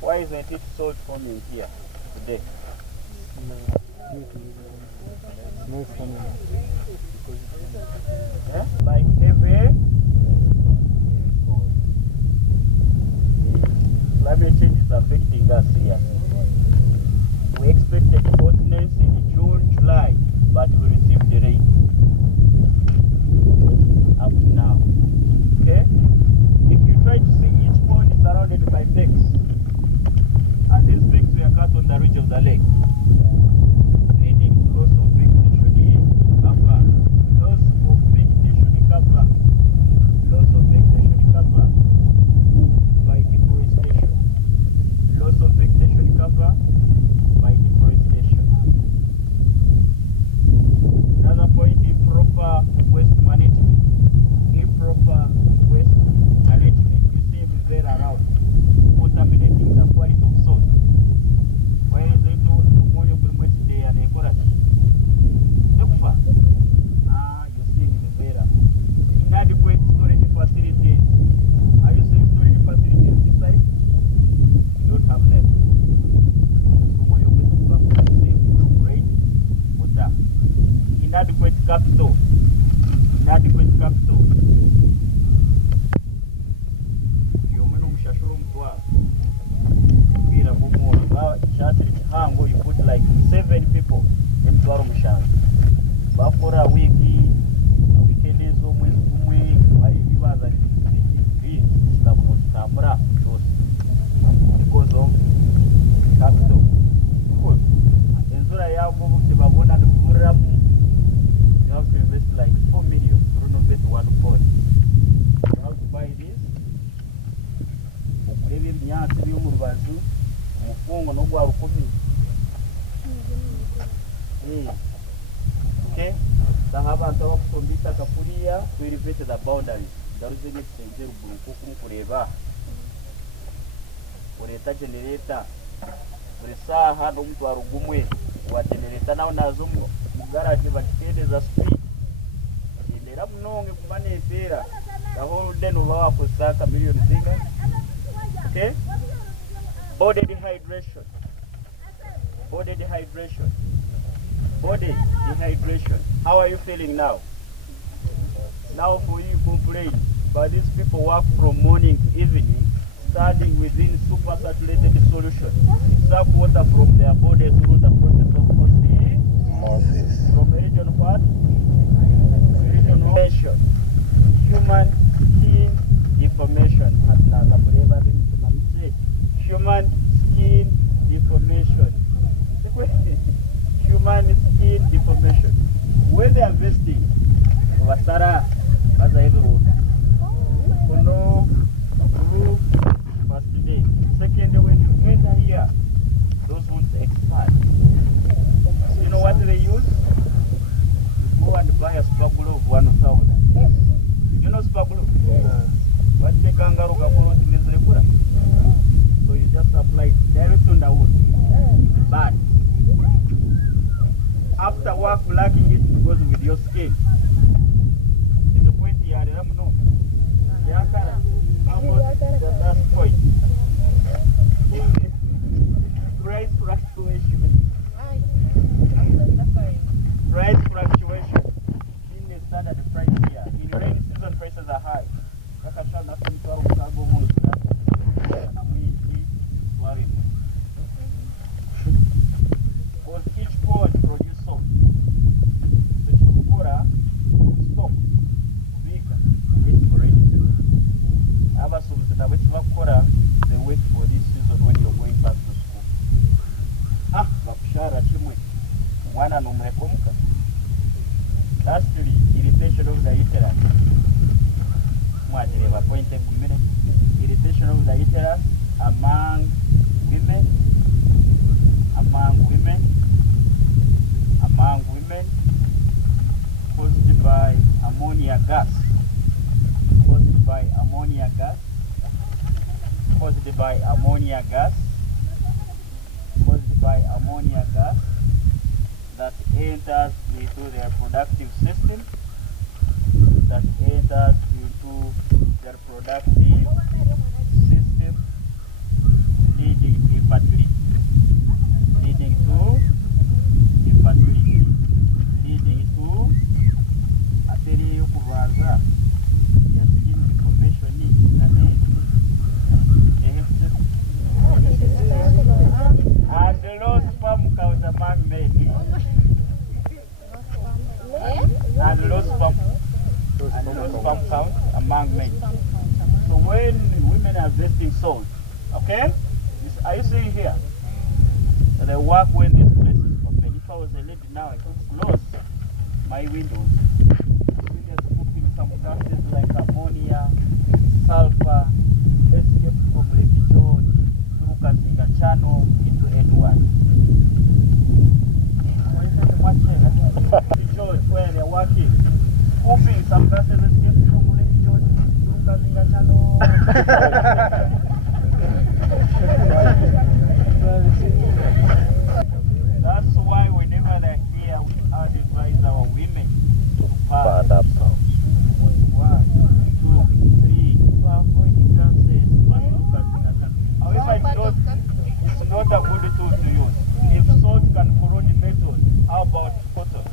Why isn't it salt forming here today? Smooth forming. Yeah? Like heavy. Climate change is affecting us here. We expected continents in June, July, but we received the rain up to now. Okay? If you try to see, each pond is surrounded by peaks, and these peaks were cut on the ridge of the lake, leading to loss of vegetation cover. Loss of vegetation cover. Loss of vegetation cover by deforestation. Loss of vegetation cover by deforestation. Another point capital. Inadequate capital. You put like 7 people into our mshanga. Bakora wiki, weekend is always kumwe, bari bibaza ni stabu tamura because of capital. Because enzura yabo babona ndivuramu. You have to invest like 4 million to renovate one point. You have to buy this. Ukurebe imyaka iri mu rubazu, umufungo no gwa rukumi. Okay, sahaba antawa kusombita kapuria to elevate the boundaries. Daruze ni sentero bulukuku kureba. Ureta generator. Uresa hano mtu arugumwe wa generator nawo nazo mu garage bakitendeza speed. Indera mnonge kubane epera. The whole day no bawa kusaka million zinga. Okay? Body dehydration. Body dehydration. Body dehydration. How are you feeling now? Now for you complain, but these people work from morning to evening, studying within super saturated solution. Suck water from their body through the process of osmosis. From the region of what? Region of deformation. Human skin deformation. Human skin deformation. Human skin deformation. When they are vesting, Vasara, Vazaevo, no, first day. Second, when you enter here, those wounds expand. You know what they use? You go and buy a spagulo of 1,000. You know spagulo? What the kangaroo kaporo tinezrekura? So you just apply direct on the wound. Bad. After work, lacking it goes with your skin. The point here, I don't know. How about the last point? Price fluctuation. Price fluctuation. In the standard price here. In rain season, prices are high. Because each pond produces salt. So chikura stop kubika wait for rainy season. Abasubuzi nabo kibakora they wait for this season when you're going back to school. Bakushara chimwe mwana numrekomuka. Lastly, irritation of the uterus. Mwadireba point kumene. Irritation of the uterus among women. Among women, caused by ammonia gas. Caused by ammonia gas. Caused by ammonia gas. Caused by ammonia gas that enters into their reproductive system. That enters into their reproductive system, leading to infertility. Leading to ateri yokubaza ya skin deformation and the low sperm count among men and low sperm count among men. So when women are vesting salt, okay, are you seeing here? They work when this place is open. If I was a lady now, I could close my windows. Just putting some gases like ammonia, sulfur, escape from Lake George, through Kazinga Channel into Edward. Lake George, where they're working, hoping some gases escape from Lake George through Kazinga Channel. That's why whenever they're here, we advise our women to pass up. 1, 2, 3, to avoid gases. However, it's not a good tool to use. If salt can corrode metal, how about cotton?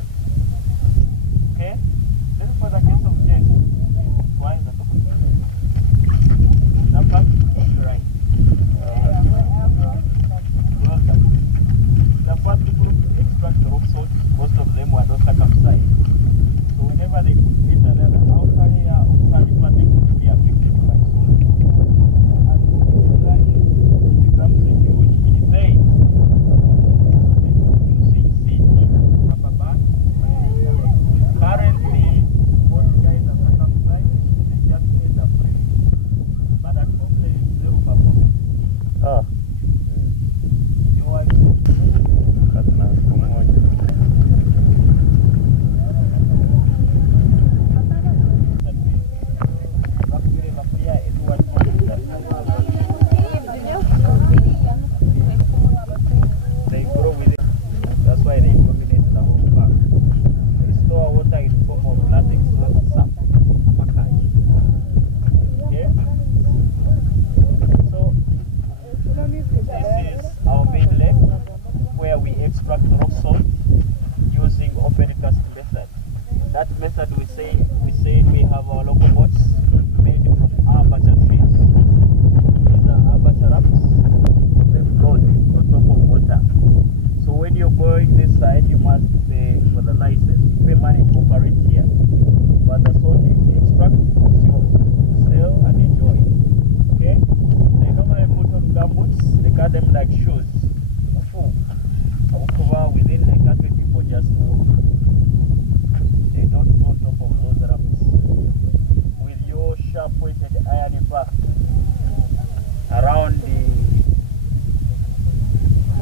the license. You pay money to operate here. But the salt you extract is yours. Sell and enjoy. Okay? They normally put on gumboots. They cut them like shoes. Within the country, people just walk. They don't go on top of those ramps. With your sharp-pointed iron bar around the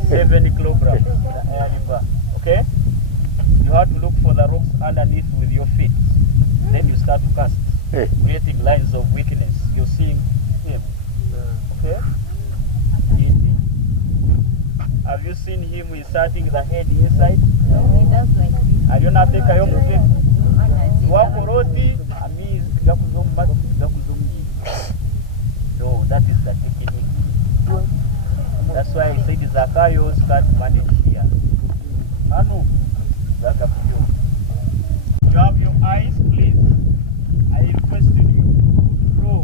7 kilograms, the iron bar. Okay? You have to look for the rocks underneath with your feet. Then you start to cast, creating lines of weakness. You're seeing him. Okay? Easy. Have you seen him inserting the head inside? No, he does like this. Are you not taking your move? No, that is the technique. That's why I said Zacharias can't manage here. Anu, back up to you. You have your eyes, please. I request you draw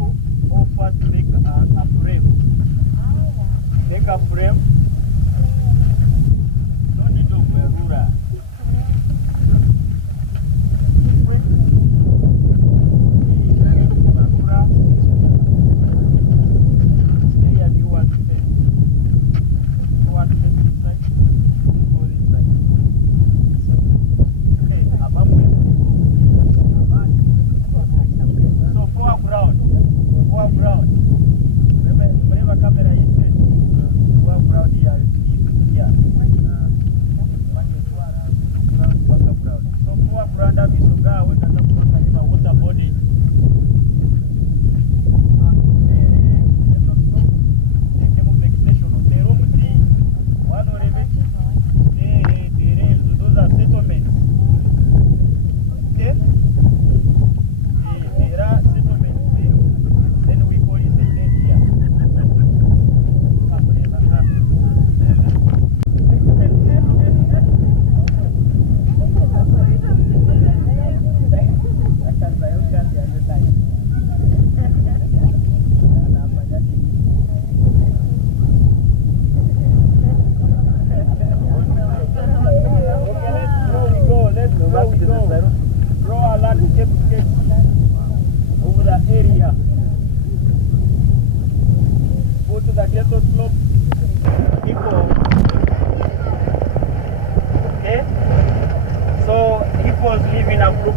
or first make a frame. Make a frame. No need of a ruler.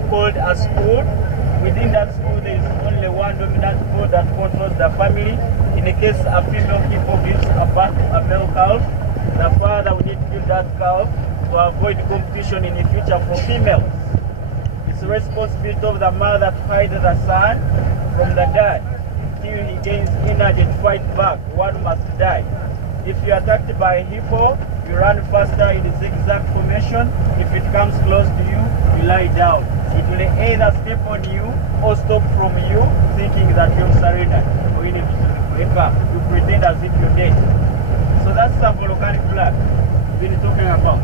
Called a school. Within that school, there is only one dominant school that controls the family. In the case a female people gives a birth to a male calf, the father will need to kill that calf to avoid competition in the future from females. It's the responsibility of the mother to hide the son from the dad until he gains energy to fight back. One must die. If you are attacked by a hippo, you run faster in the zigzag formation. If it comes close to you, you lie down. It will either step on you or stop from you, thinking that you've surrendered. Or you need to wake up. You pretend as if you're dead. So that's some volcanic blood we've been talking about.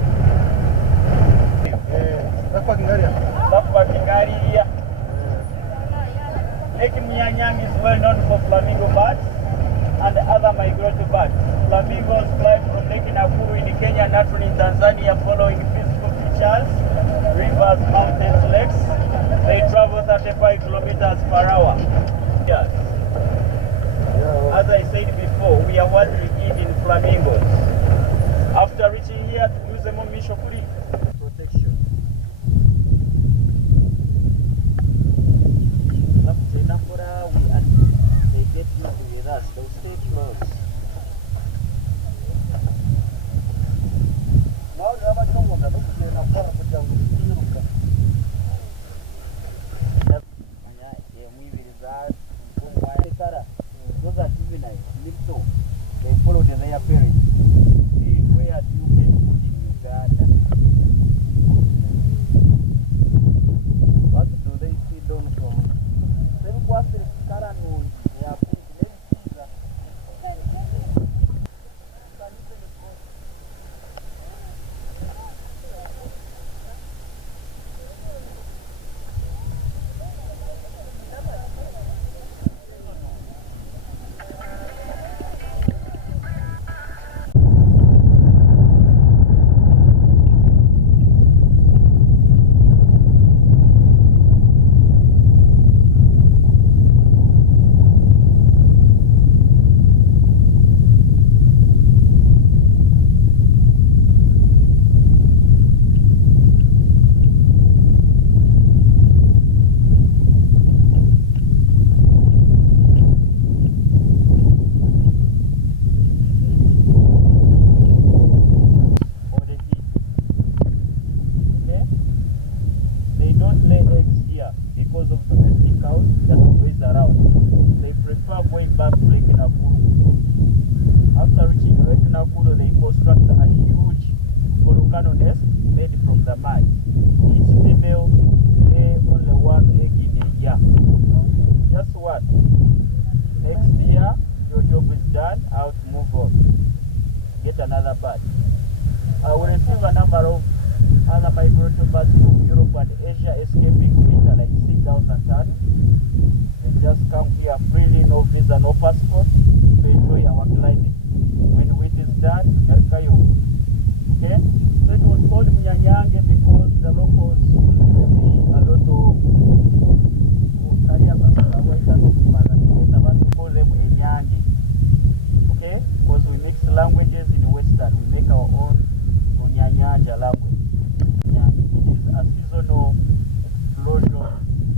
Lake Myanyang is well known for flamingo birds and other migratory birds. Flamingos fly from Lake Nakuru in Kenya, naturally in Tanzania, following physical features, rivers, mountains, lakes. They travel 35 kilometers per hour. Yes. As I said before, we are what we eat in flamingos. After reaching here to Use birds from Europe and Asia escaping winter like 6,000 tons. They just come here freely, no visa, no passport, to enjoy our climate. When wheat is done, Erkayo. Okay? So it was called Munyanyange because the locals used to see a lot of okay? Because we mix languages in Western, we make our own Munyanyanja language. It is a seasonal explosion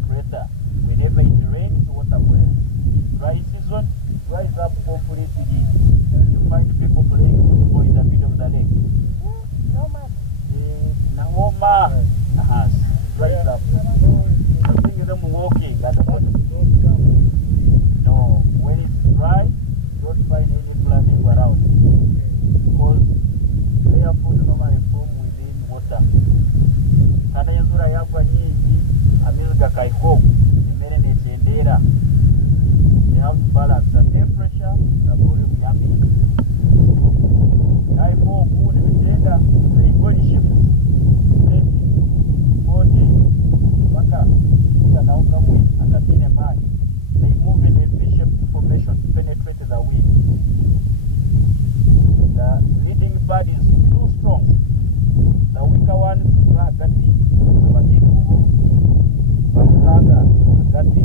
crater. Whenever it rains, water wells. Dry season, dries up completely. You find people playing football in the middle of the lake. No matter. Nahoma, dries up. You see them walking at the bottom. No, when it's dry, you don't find any planting around. Because their food normally form within water. Kana yenzura yagwa nyingi, amezi gakaiko, imene nechendera. They have to balance the temperature, the volume yami. Kaiko ku nechendera, they go in shifts. 30, 40, baka, naunga mwi, akatine maji. They move in a V-shaped formation to penetrate the wind. The leading bird is too strong. The weaker ones are hagati. Abakikubu, bakutaga, hagati.